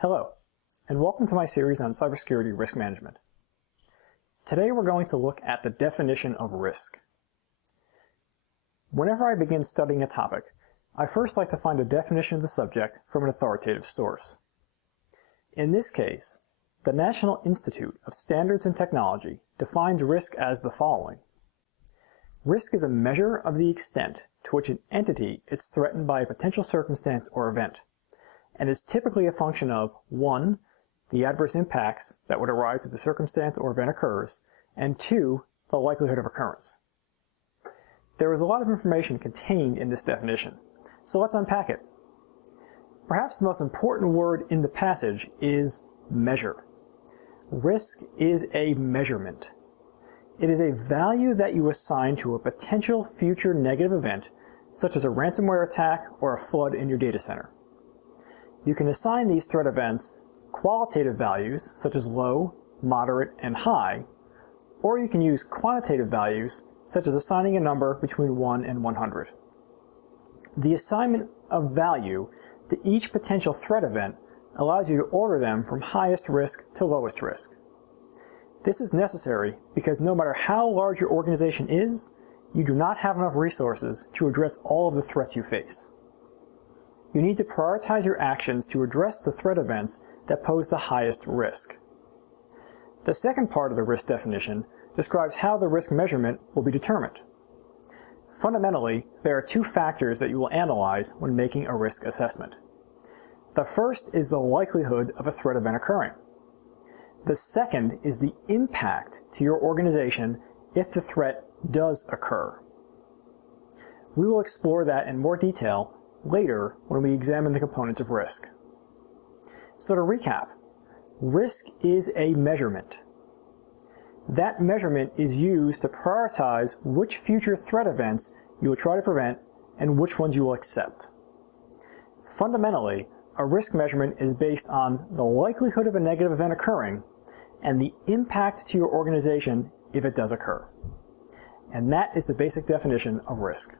Hello, and welcome to my series on cybersecurity risk management. Today we're going to look at the definition of risk. Whenever I begin studying a topic, I first like to find a definition of the subject from an authoritative source. In this case, the National Institute of Standards and Technology defines risk as the following. Risk is a measure of the extent to which an entity is threatened by a potential circumstance or event, and is typically a function of 1. The adverse impacts that would arise if the circumstance or event occurs, and 2. The likelihood of occurrence. There is a lot of information contained in this definition, so let's unpack it. Perhaps the most important word in the passage is measure. Risk is a measurement. It is a value that you assign to a potential future negative event, such as a ransomware attack or a flood in your data center. You can assign these threat events qualitative values, such as low, moderate, and high, or you can use quantitative values, such as assigning a number between 1 and 100. The assignment of value to each potential threat event allows you to order them from highest risk to lowest risk. This is necessary because no matter how large your organization is, you do not have enough resources to address all of the threats you face. You need to prioritize your actions to address the threat events that pose the highest risk. The second part of the risk definition describes how the risk measurement will be determined. Fundamentally, there are two factors that you will analyze when making a risk assessment. The first is the likelihood of a threat event occurring. The second is the impact to your organization if the threat does occur. We will explore that in more detail later when we examine the components of risk. So to recap, risk is a measurement. That measurement is used to prioritize which future threat events you will try to prevent and which ones you will accept. Fundamentally, a risk measurement is based on the likelihood of a negative event occurring and the impact to your organization if it does occur. And that is the basic definition of risk.